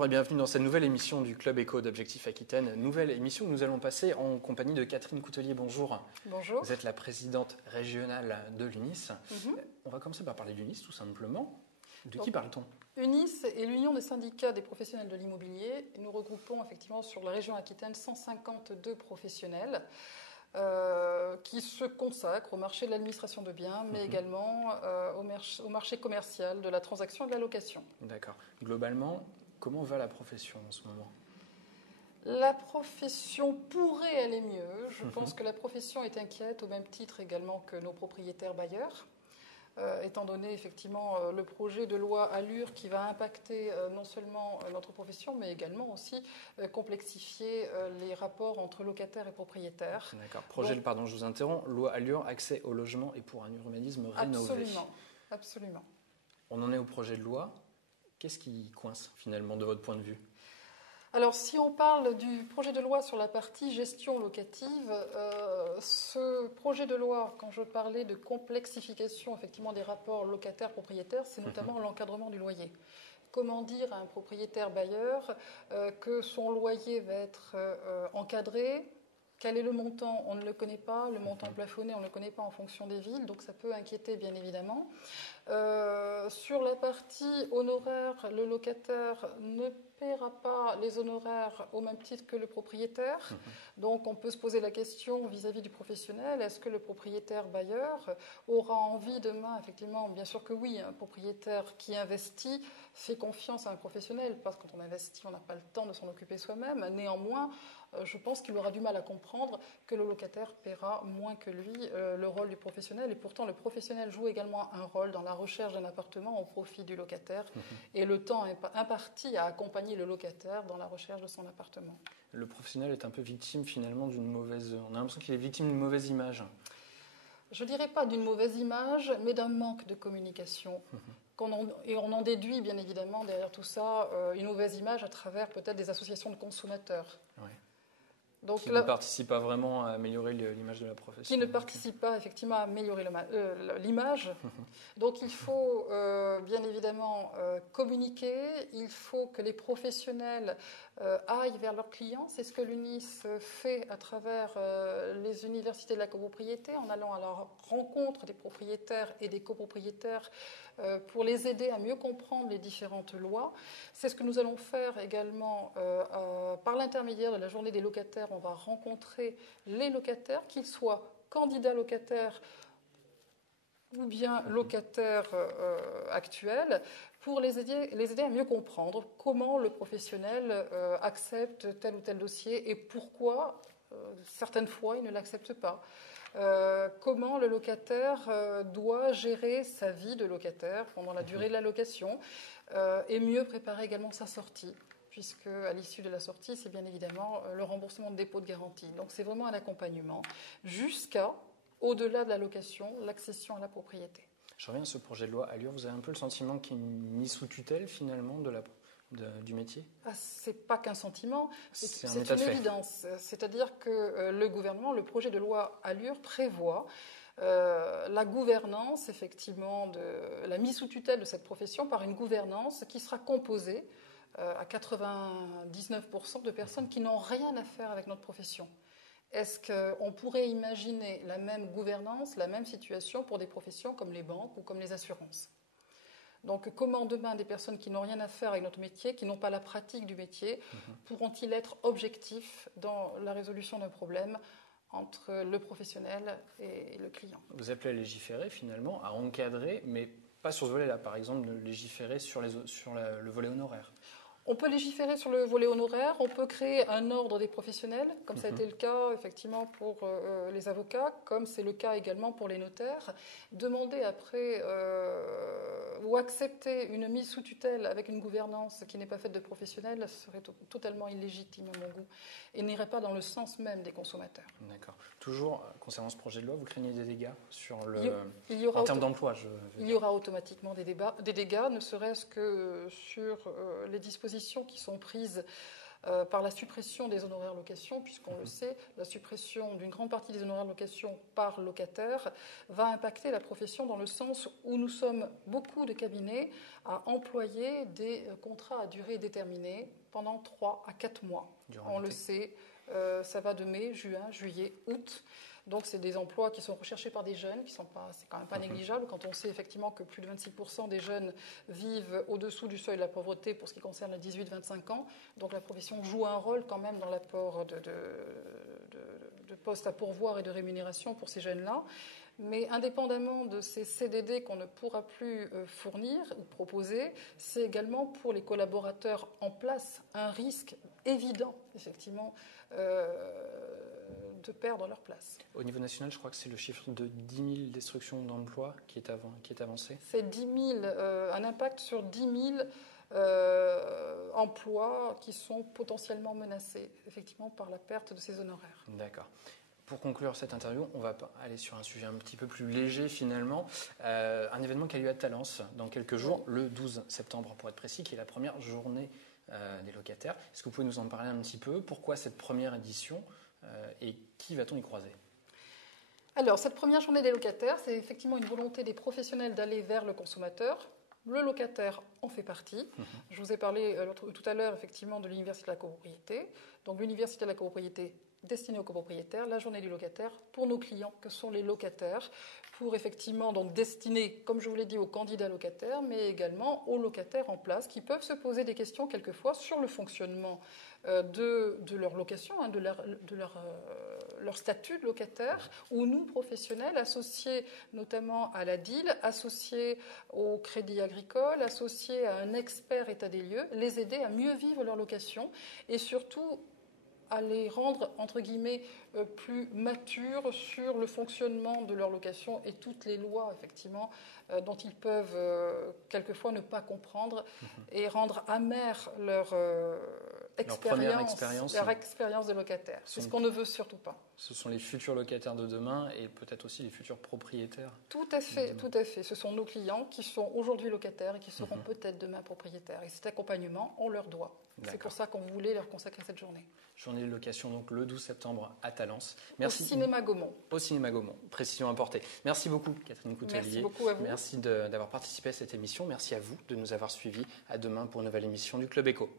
Bonjour et bienvenue dans cette nouvelle émission du Club Éco d'Objectif Aquitaine. Nouvelle émission que nous allons passer en compagnie de Catherine Coutelier. Bonjour. Bonjour. Vous êtes la présidente régionale de l'UNIS. On va commencer par parler d'UNIS tout simplement. De qui parle-t-on ? UNIS est l'Union des syndicats des professionnels de l'immobilier. Nous regroupons effectivement sur la région Aquitaine 152 professionnels qui se consacrent au marché de l'administration de biens, mais également au marché commercial de la transaction et de la location. D'accord. Globalement, comment va la profession en ce moment ? La profession pourrait aller mieux. Je pense que la profession est inquiète au même titre également que nos propriétaires bailleurs. Étant donné effectivement le projet de loi Allure qui va impacter non seulement notre profession, mais également aussi complexifier les rapports entre locataires et propriétaires. D'accord. Projet, pardon, je vous interromps. Loi Allure, accès au logement et pour un urbanisme rénové. Absolument, absolument. On en est au projet de loi. Qu'est-ce qui coince finalement de votre point de vue ? Alors, si on parle du projet de loi sur la partie gestion locative, ce projet de loi, quand je parlais de complexification effectivement des rapports locataires-propriétaires, c'est notamment l'encadrement du loyer. Comment dire à un propriétaire bailleur que son loyer va être encadré ? Quel est le montant ? On ne le connaît pas. Le montant plafonné, on ne le connaît pas en fonction des villes, donc ça peut inquiéter bien évidemment. Sur la partie honoraire, le locataire ne paiera pas les honoraires au même titre que le propriétaire. Donc on peut se poser la question vis-à-vis du professionnel, est-ce que le propriétaire bailleur aura envie demain, effectivement, bien sûr que oui, un propriétaire qui investit fait confiance à un professionnel, parce que quand on investit, on n'a pas le temps de s'en occuper soi-même. Néanmoins, je pense qu'il aura du mal à comprendre que le locataire paiera moins que lui le rôle du professionnel. Et pourtant, le professionnel joue également un rôle dans la recherche d'un appartement au profit du locataire. Et le temps imparti à accompagner le locataire dans la recherche de son appartement. Le professionnel est un peu victime finalement d'une mauvaise... On a l'impression qu'il est victime d'une mauvaise image. Je ne dirais pas d'une mauvaise image, mais d'un manque de communication. Et on en déduit bien évidemment derrière tout ça une mauvaise image à travers peut-être des associations de consommateurs. Ouais. Donc, qui ne participent pas vraiment à améliorer l'image de la profession. Qui ne participent pas effectivement à améliorer l'image. Donc il faut bien évidemment communiquer, il faut que les professionnels aillent vers leurs clients. C'est ce que l'UNIS fait à travers les universités de la copropriété, en allant à la rencontre des propriétaires et des copropriétaires pour les aider à mieux comprendre les différentes lois. C'est ce que nous allons faire également par l'intermédiaire de la journée des locataires. On va rencontrer les locataires, qu'ils soient candidats locataires ou bien locataires actuels, pour les aider à mieux comprendre comment le professionnel accepte tel ou tel dossier et pourquoi certaines fois il ne l'accepte pas. Comment le locataire doit gérer sa vie de locataire pendant la durée de la location et mieux préparer également sa sortie, puisque à l'issue de la sortie, c'est bien évidemment le remboursement de dépôt de garantie. Donc c'est vraiment un accompagnement jusqu'à, au-delà de la location, l'accession à la propriété. Je reviens à ce projet de loi Allure. Vous avez un peu le sentiment qu'il est mis sous tutelle finalement du métier ? C'est pas qu'un sentiment, c'est une évidence. C'est-à-dire que le gouvernement, le projet de loi Allure prévoit la gouvernance, effectivement, de la mise sous tutelle de cette profession par une gouvernance qui sera composée à 99% de personnes qui n'ont rien à faire avec notre profession. Est-ce qu'on pourrait imaginer la même gouvernance, la même situation pour des professions comme les banques ou comme les assurances ? Donc comment demain des personnes qui n'ont rien à faire avec notre métier, qui n'ont pas la pratique du métier, pourront-ils être objectifs dans la résolution d'un problème entre le professionnel et le client ? Vous appelez à légiférer finalement, à encadrer, mais pas sur ce volet-là, par exemple, de légiférer sur le volet honoraire. On peut légiférer sur le volet honoraire, on peut créer un ordre des professionnels, comme ça a été le cas effectivement pour les avocats, comme c'est le cas également pour les notaires. Demander après ou accepter une mise sous tutelle avec une gouvernance qui n'est pas faite de professionnels serait totalement illégitime à mon goût et n'irait pas dans le sens même des consommateurs. D'accord. Toujours concernant ce projet de loi, vous craignez des dégâts sur en termes d'emploi Il y aura automatiquement des dégâts, ne serait-ce que sur les dispositions qui sont prises par la suppression des honoraires location, puisqu'on le sait, la suppression d'une grande partie des honoraires location par locataire va impacter la profession dans le sens où nous sommes beaucoup de cabinets à employer des contrats à durée déterminée pendant 3 à 4 mois. On le sait, ça va de mai, juin, juillet, août. Donc, c'est des emplois qui sont recherchés par des jeunes, qui sont pas, c'est quand même pas négligeable quand on sait effectivement que plus de 26% des jeunes vivent au-dessous du seuil de la pauvreté pour ce qui concerne les 18-25 ans. Donc, la profession joue un rôle quand même dans l'apport de postes à pourvoir et de rémunération pour ces jeunes-là. Mais indépendamment de ces CDD qu'on ne pourra plus fournir ou proposer, c'est également pour les collaborateurs en place un risque évident, effectivement, de perdre leur place. Au niveau national, je crois que c'est le chiffre de 10 000 destructions d'emplois qui est avancé. C'est 10 000, un impact sur 10 000 emplois qui sont potentiellement menacés, effectivement, par la perte de ces honoraires. D'accord. Pour conclure cette interview, on va aller sur un sujet un petit peu plus léger finalement. Un événement qui a lieu à Talence dans quelques jours, le 12 septembre pour être précis, qui est la première journée des locataires. Est-ce que vous pouvez nous en parler un petit peu? Pourquoi cette première édition et qui va-t-on y croiser? Alors, cette première journée des locataires, c'est effectivement une volonté des professionnels d'aller vers le consommateur. Le locataire en fait partie. Je vous ai parlé tout à l'heure effectivement de l'université de la copropriété. Donc, l'université de la copropriété destinée aux copropriétaires, la journée du locataire pour nos clients que sont les locataires, pour effectivement donc destiner, comme je vous l'ai dit, aux candidats locataires, mais également aux locataires en place qui peuvent se poser des questions quelquefois sur le fonctionnement de leur location, de leur statut de locataire, où nous, professionnels, associés notamment à la DIL, associés au Crédit Agricole, associés à un expert état des lieux, les aider à mieux vivre leur location et surtout à les rendre, entre guillemets, plus matures sur le fonctionnement de leur location et toutes les lois, effectivement, dont ils peuvent quelquefois ne pas comprendre et rendre amère leur expérience de locataire. C'est ce qu'on ne veut surtout pas. Ce sont les futurs locataires de demain et peut-être aussi les futurs propriétaires. Tout à fait, tout à fait. Ce sont nos clients qui sont aujourd'hui locataires et qui seront peut-être demain propriétaires. Et cet accompagnement, on leur doit. C'est pour ça qu'on voulait leur consacrer cette journée. Journée de location, donc le 12 septembre à Talence. Merci. Au Cinéma Gaumont. Au Cinéma Gaumont, précision apportée. Merci beaucoup, Catherine Coutelier. Merci beaucoup à vous. Merci d'avoir participé à cette émission. Merci à vous de nous avoir suivis. À demain pour une nouvelle émission du Club Éco.